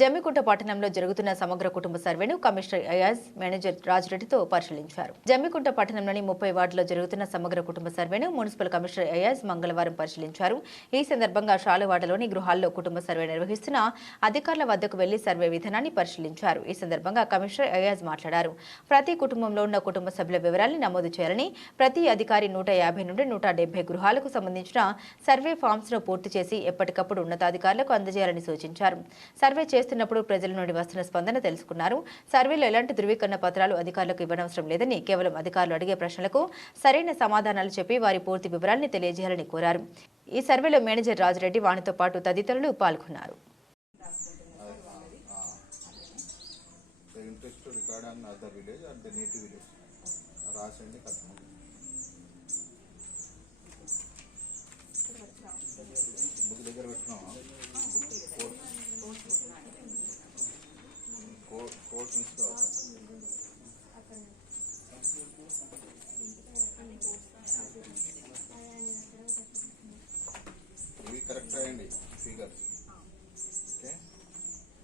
జమ్మికుంట పట్టణంలో జరుగుతున్న సమగ్ర కుటుంబ సర్వేను కమిషనర్ అయాజ్ మేనేజర్ రాజిరెడ్డితో పరిశీలించారు. జమ్మికుంట పట్టణంలోని 30 వార్డులో జరుగుతున్న సమగ్ర కుటుంబ సర్వేను మున్సిపల్ కమిషనర్ అయాజ్ మంగళవారం పరిశీలించారు. ఈ సందర్భంగా షాలువాడలోని గృహాల్లో కుటుంబ సర్వే నిర్వహిస్తున్న అధికారుల వద్దకు వెళ్లి సర్వే విధానాన్ని పరిశీలించారు. ఈ సందర్భంగా కమిషనర్ అయాజ్ మాట్లాడారు. ప్రతి కుటుంబంలో ఉన్న కుటుంబ సభ్యుల వివరాల్ని నమోదు చేయాలని, ప్రతి అధికారి 150 నుండి 170 గృహాలకు సంబంధించిన సర్వే ఫామ్స్ ను పూర్తి చేసి ఎప్పటికప్పుడు ఉన్నతాధికారులకు అందజేయాలని సూచించారు. సర్వే చేస్తున్నప్పుడు ప్రజల నుండి వస్తున్న స్పందన తెలుసుకున్నారు. సర్వేలో ఎలాంటి ధృవీకరణ పత్రాలు అధికారులకు ఇవ్వనవసరం లేదని, కేవలం అధికారులు అడిగే ప్రశ్నలకు సరైన సమాధానాలు చెప్పి వారి పూర్తి వివరాల్ని తెలియజేయాలని కోరారు. ఈ సర్వేలో మేనేజర్ రాజిరెడ్డి, వాణితో పాటు తదితరులు పాల్గొన్నారు. ఇవి కరెక్ట్ అయ్యండి ఫిగర్స్.